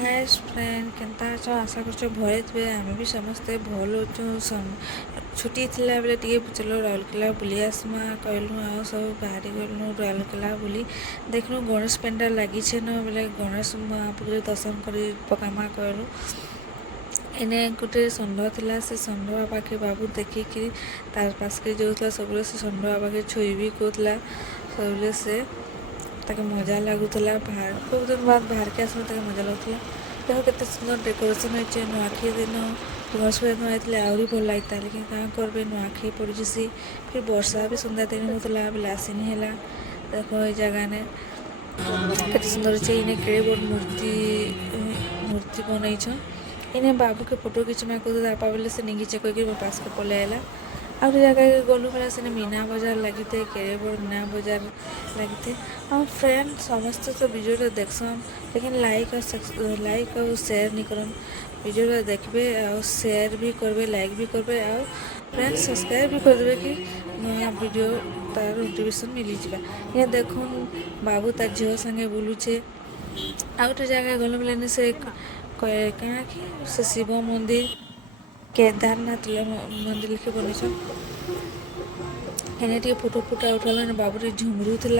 Hi friend केनता अछ आशा कर भले थे आम भी समस्ते भल छुट्टी थिला बेले टे चलो राउरकेला बुली आसमा कहलु आ सब बाहरी गलु राउरकेला बुली देखलु गणेश पेंडाल लगी न बोले गणेश महाप्रभु दर्शन कर पकामा कहलु एने गोटे षंढ थिला से षंढ पाखे बाबू देखिकी तार पास के जो सब से षंढ पाखे छुई भी कहला सब से ताके मजा लगुला बाहर खूब दिन बाद बाहर के आस मजा लगुला देखो केते सुंदर डेकोरेशन होचे नुआखी दिन बृहस्पति दिन आहरी भल लगता लेकिन क्या करेंगे नुआखी पड़ी सी फिर वर्षा भी सुंदर दिन होता बेले आसीनी है देखो ये जगह ने केते सुंदर अच्छे इने केड़े बड़ मूर्ति बनई इने बाबू के फोटो खींचना कहते आपा बोले से निंगी चेक मो पास के पलै आला आउ जगह गलु बेले से मीना बजार लगी थे केड़े बड़ मीना बजार लगी थे और फ्रेंड समस्त तो वीडियो देखसन लेकिन लाइक और शेयर नहीं करन वीडियो देखबे और शेयर भी करबे लाइक भी करबे और फ्रेंड सब्सक्राइब भी कर देबे कि नया वीडियो तार नोटिफिकेशन मिली जाबा ये देखुन बाबू तार झील संगे बुलुचे आउ जगह गलु बेले से कहाँ कि से शिव मंदिर केदारनाथ मंदिर लिखे बन एने फोटो फुटा उठल बाबू झुमरू थी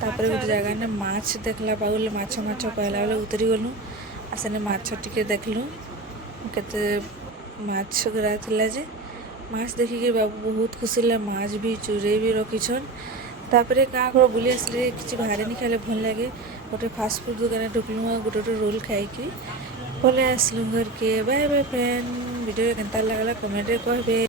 तापर गोटे जगह ने माछ देखला बाबू माछ माछ कहला बेले उतरी गलु आ सेने माछ टिके देखलु केते माछ गुरा थिला जे माछ देखिके बाबू बहुत खुशी ला माछ भी चुरे भी रखीछन तापर क्या कर बुली आसले किसी बाहर नहीं खाले भल लगे गोटे फास्ट फूड दुकान ढुकलु और गोटे रोल खाई भले आसलु घर के बाय बाय फ्रेंड वीडियो केनता लागला कमेंट रे कहबे।